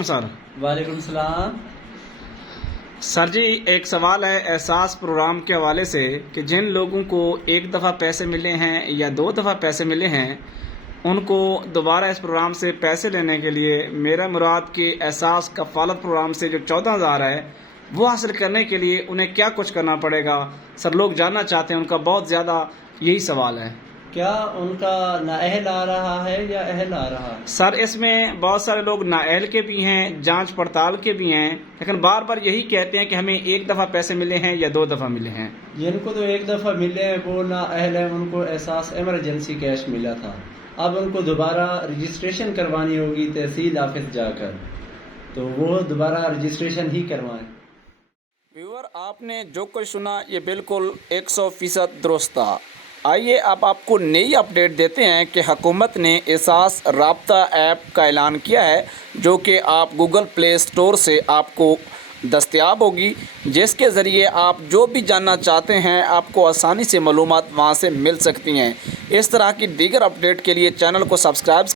Sir. वालेकुम सलाम। Sir जी, एक सवाल है एहसास प्रोग्राम के हवाले से कि जिन लोगों को एक दफ़ा पैसे मिले हैं या दो दफ़ा पैसे मिले हैं, उनको दोबारा इस प्रोग्राम से पैसे लेने के लिए मेरा मुराद कि एहसास कफ़ालत प्रोग्राम से जो 14,000 है वो हासिल करने के लिए उन्हें क्या कुछ करना पड़ेगा? सर, लोग जानना चाहते हैं, उनका बहुत ज़्यादा यही सवाल है। क्या उनका नाअहल आ रहा है या अहल आ रहा है? सर, इसमें बहुत सारे लोग नाअहल के भी हैं, जांच पड़ताल के भी हैं, लेकिन बार बार यही कहते हैं कि हमें एक दफ़ा पैसे मिले हैं या दो दफ़ा मिले हैं। जिनको तो एक दफ़ा मिले हैं वो नाअहल है, उनको एहसास इमरजेंसी कैश मिला था। अब उनको दोबारा रजिस्ट्रेशन करवानी होगी तहसील ऑफिस जाकर, तो वो दोबारा रजिस्ट्रेशन ही करवाएं। व्यूअर, आपने जो कुछ सुना ये बिल्कुल 100% दुरुस्त था। आइए अब आपको नई अपडेट देते हैं कि हुकूमत ने एहसास राब्ता ऐप का ऐलान किया है, जो कि आप गूगल प्ले स्टोर से आपको दस्तयाब होगी, जिसके ज़रिए आप जो भी जानना चाहते हैं आपको आसानी से मालूमात वहां से मिल सकती हैं। इस तरह की दीगर अपडेट के लिए चैनल को सब्सक्राइब